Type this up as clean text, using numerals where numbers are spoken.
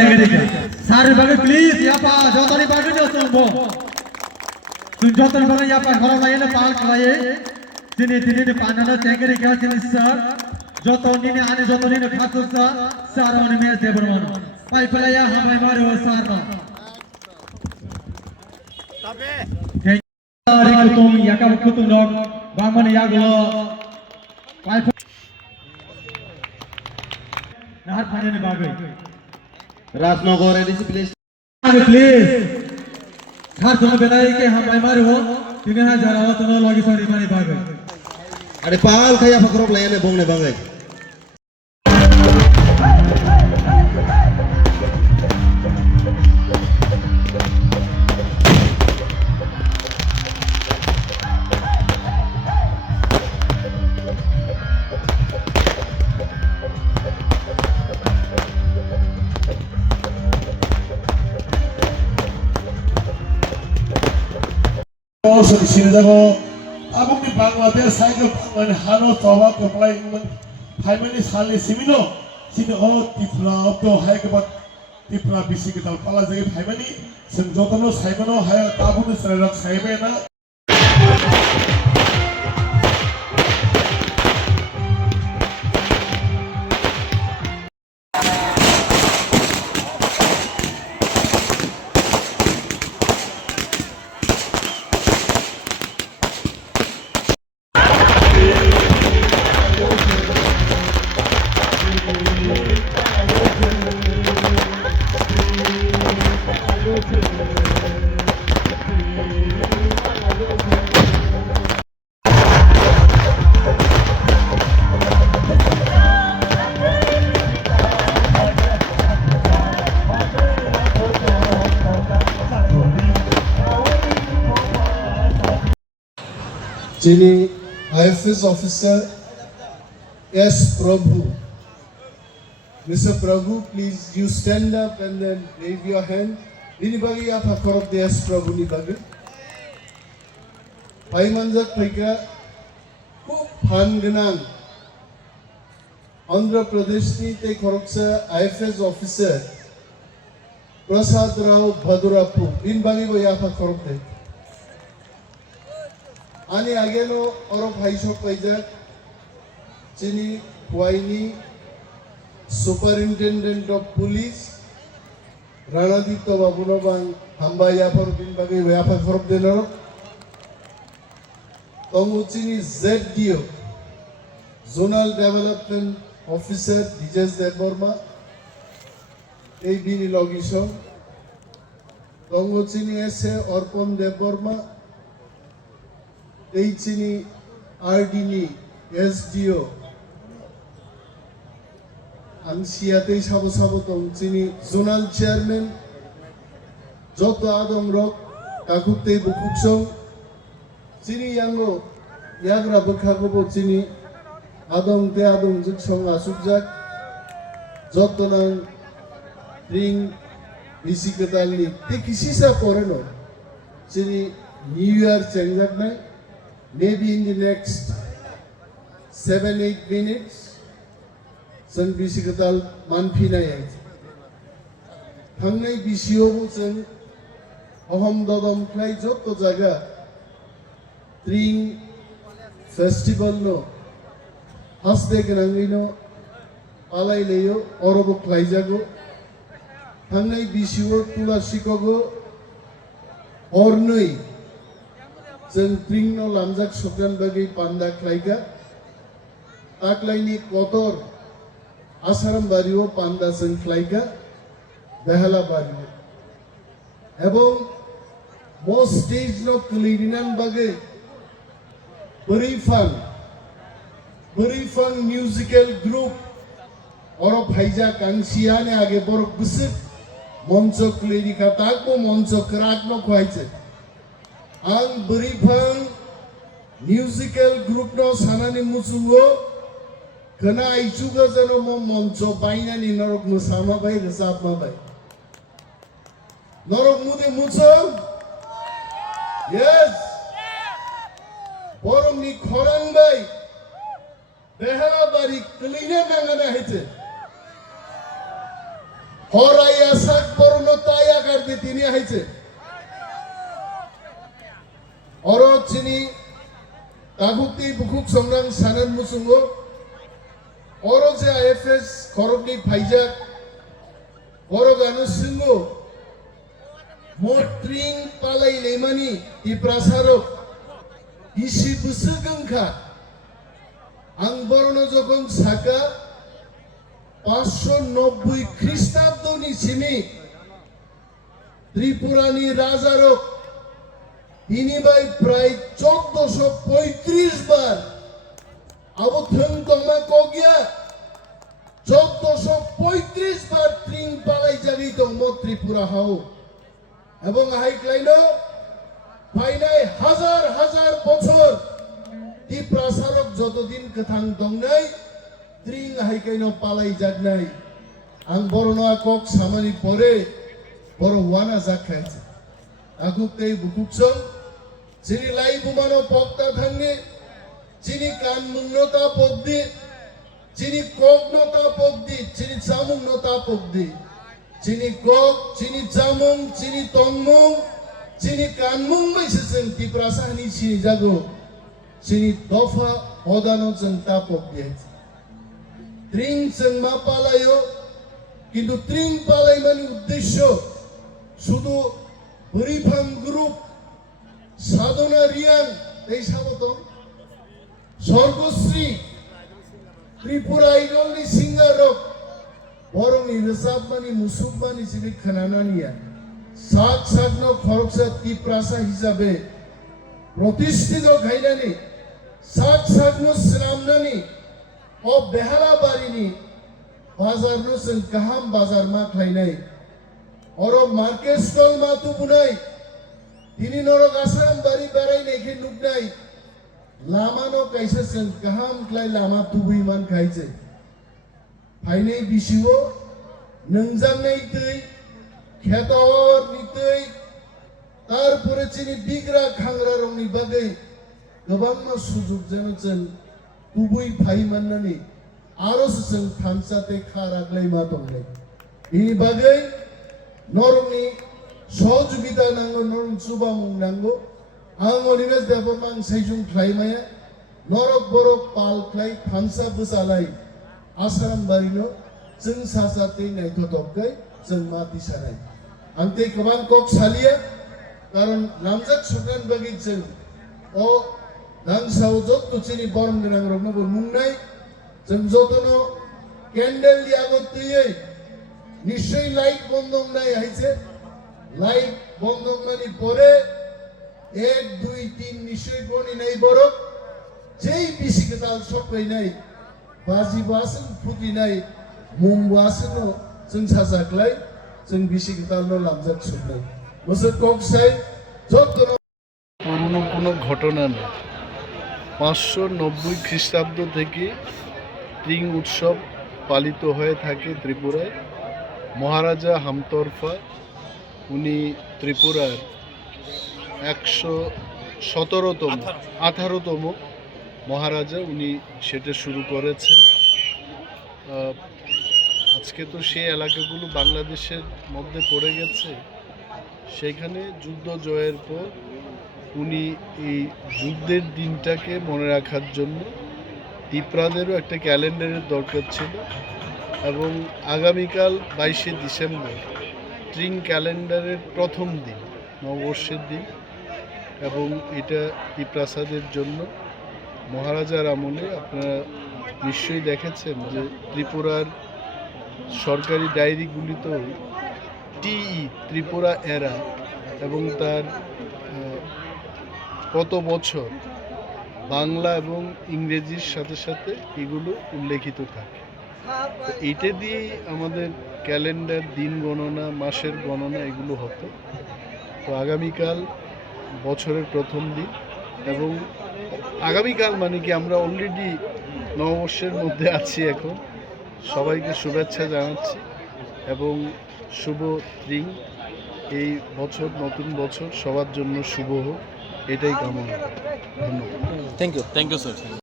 Sari bagai please ya Pak, jotani bagai jo sumbo. Sun jotani bagai ya Pak, kalau lain park lain, sini ni panana cengkeri kaya sini sir. Jotani ni ane jotani ni khasus sar orang ni mesti bermana. Pai pelaya hamai maru sar na. Hari kutung ya kau kutung dok, bangun ya gula. Pai nahar panen ni bagai. Rajnagar ADC place please हर तुम बेलाई के हम बीमार हो तिने हा जरा हो तुम लगी सरी मानी भागे अरे पाल खाया फकरोप लायने बोंगने बांगे Sinizago, abang di Bangladesh saya ke Bangladesh hano tawa ke pelai Haimani sali simino sini oh tipla opto hai ke bat tipla bisi kita pala jadi Haimani senjotano Haimano hai tabun serak Haimena Jini IFS officer S. Prabhu. Mr. Prabhu, please you stand up and then wave your hand. Ini bagi apa korok di S. Prabhu ni bagi? Pai manjak paika ku phan genang. Andhra Pradesh ni te korok sa IFS officer Prasad Rao Bhadurapu. Ini bagi bagi apa korok di? Ani ageno oro bhaishok paijak chini Huaini Superintendent of Police Ranaditya Babunobang hamba yapar bin bagai yapar korop denaro tongu chini ZDO Zonal Development Officer Dijesh Deborma ei bini logisho tongu chini ese Orpon Deborma এই চিনি আরডিনি SDO আনসিয়াতেই সাবো সাবো তং চিনি zonal chairman যত আদম rock কাকুতেই বুকুকসং চিনি Yango ইয়াগ্রা বখাগবো চিনি আদম তে আদম জুকসং আসুকজাক যত নাং ring বিসিকেতালনি তে কিসিসা পরেনো চিনি নিউ ইয়ার চেঞ্জাক নাই maybe in the next 7-8 minutes जों बिसिगताल मानफिनाय थांनाय बिसियावबो जों अहम ददम फ्राय जत जायगा ट्रिं फेस्टिवल नो हासदे गोनाङैनो आलायलायो अरबो ख्लायजागो थांनाय बिसियाव तुलासिखौबो हरनै जों ट्रिंनो लामजाक सगदान बागै पान्दा ख्लायगा ताकलायनि कतर आसाराम बारियाव पान्दा जों ख्लायगा बेहला बारियाव এবং मो स्टेज नो क्लिरिनान बागै बरिफान म्यूजिकल ग्रुप और भाईजा कांसियाने आगे बर बिसक मंच क्लिरिका ताकबो मंच क्राकनो खवायছে आं बरिफान म्यूजिकल ग्रुप नो सानानि मुसुगो खोना आइचुगा जनो मो मंच बायनानि नरक मुसामा बाय रोजाबमा बाय नरक मुदे मुसो यस बरमनि खरां बाय बेहरा बारि क्लिने नांगाना हेते হরাইয়া সাক বরণ তাই আকার দিয়ে তিনি আইছে অর চিনি কাকুতি বুকুক সংগ্রাম সানান মুসুঙ্গ অর যে আইএফএস খরগনি ফাইজাক বড়গানো সিংহ মোট্রিং পালাই লেমানি ইপ্রাসারক ইসি বুসগংখা আং বরণ যখন সাকা 590 খ্রিস্টাব্দনি সিমি ত্রিপুরানি রাজারক তিনি বাই প্রায় 1435 বার আবু থং তমা কগিয়া 1435 বার ত্রিং পালাই জাগি দং ত্রিপুরা হাও এবং হাইক্লাইনো ফাইনাই হাজার হাজার বছর তি প্রাসারক যতদিন কথাং দং নাই ত্রিং হাইকাইনো পালাই জাগনাই আং বড়নোয়া কক সামানি পরে বড় ওয়ানা জাখাইছে আকুক তেই বুকুকসং চিনি লাই বুমানো পক্তা থাঙ্গে চিনি কান মুন্নতা পদ্দি চিনি কগ্নতা পদ্দি চিনি চামুন্নতা পদ্দি চিনি কক চিনি চামুং চিনি তংমুং চিনি কানমুং বাইসেছেন ত্রিপ্রাসানি চিনি জাগো চিনি দফা অদানো जों তা পদ্দি ত্রিং जों মা পালাयो কিন্তু ত্রিং পালাই মানে উদ্দেশ্য শুধু হরিভাং গ্রুপ সাধনা রিয়াং এই সাবতম স্বর্গশ্রী ত্রিপুরা আইডলনি সিঙ্গারক বরংনি রসাবমানি মুসুবমানি জিবি খানানানিয়া সাত সাগন খরকসা ত্রিপ্রাসা হিসাবে প্রতিষ্ঠিত খাইনানি সাত সাগন শ্রামনানি ও বেহালা বাড়িনি বাজার নসেন কাহাম বাজার মা খাইনাই और मार्केट स्टॉल मातु बुनाई তিনি নরক আসাম বাড়ি বেড়াই নেখে নুকনাই লামানো কাইসা जों গাহাম ক্লাই লামা তুবুই মান খাইছে ফাইনাই বিশিও নংজামনাই তৈ খেতর নিতৈ তারপরে চিনি বিগ্রা খাংরা রংনি বাগै गोबां সুযোগ যেন जों তুবুই ফাই মাননানি আরো जों থামসাতে খারাগলাই মা দংলাই এই বাগै নরমনি সহযোগিতা নাঙ্গো নরম সুবামুং নাঙ্গো আং অনিমেষ দেবমাং সাইজুং খ্লাইমায়া নরক বরক পাল খ্লাই থানসা বুসালাই আসারাম বারিনো जों सासाते नायतो दबगाय जों मा दिसानाय आंते गोबां कक सालिया कारण नामजाक सकान बागै जों अ दांसाव जत्तो चिनि बरम गोनां रगनबो मुंनाय जों जतनो ক্যান্ডেল দিয়াগো তৈयै নিশ্চয় লাইট বন্ধন নাই আইছে লাইট বন্ধন মানে পরে 1 2 3 নিশ্চয় বনি নাই বড় যেই বিশিকতাল সকাই নাই বাজি বাসন ফুটি নাই মুম বাসনো जों সাজাকলাই जों বিশিকতাল ন লামজাক সকাই বসে ককসাই যত পুরনো কোনো ঘটনা নেই 590 খ্রিস্টাব্দ থেকে ত্রিং উৎসব পালিত হয়ে থাকে ত্রিপুরায় মহারাজা হামতরফা উনি ত্রিপুরার 18তম মহারাজা উনি সেটা শুরু করেছেন আজকে তো সেই এলাকাগুলো বাংলাদেশের মধ্যে পড়ে গেছে সেখানে যুদ্ধ জয়ের পর উনি এই যুদ্ধের দিনটাকে মনে রাখার জন্য ত্রিপুরাদেরও একটা ক্যালেন্ডারের দরকার ছিল এবং আগামীকাল 22শে ডিসেম্বর ট্রিং ক্যালেন্ডারের প্রথম দিন নববর্ষের দিন এবং এটা ত্রিপ্রাসাদের জন্য মহারাজার আমলে আপনারা নিশ্চয়ই দেখেছেন যে ত্রিপুরার সরকারি ডায়েরিগুলিতেও টিই ত্রিপুরা এরা এবং তার কত বছর বাংলা এবং ইংরেজির সাথে সাথে এগুলো উল্লেখিত থাকে তো এইটা দিয়েই আমাদের ক্যালেন্ডার দিন গণনা মাসের গণনা এগুলো হতো তো আগামীকাল বছরের প্রথম দিন এবং আগামীকাল মানে কি আমরা অলরেডি নববর্ষের মধ্যে আছি এখন সবাইকে শুভেচ্ছা জানাচ্ছি এবং শুভ ত্রিং এই বছর নতুন বছর সবার জন্য শুভ হোক এটাই কামনা করি ধন্যবাদ থ্যাংক ইউ স্যার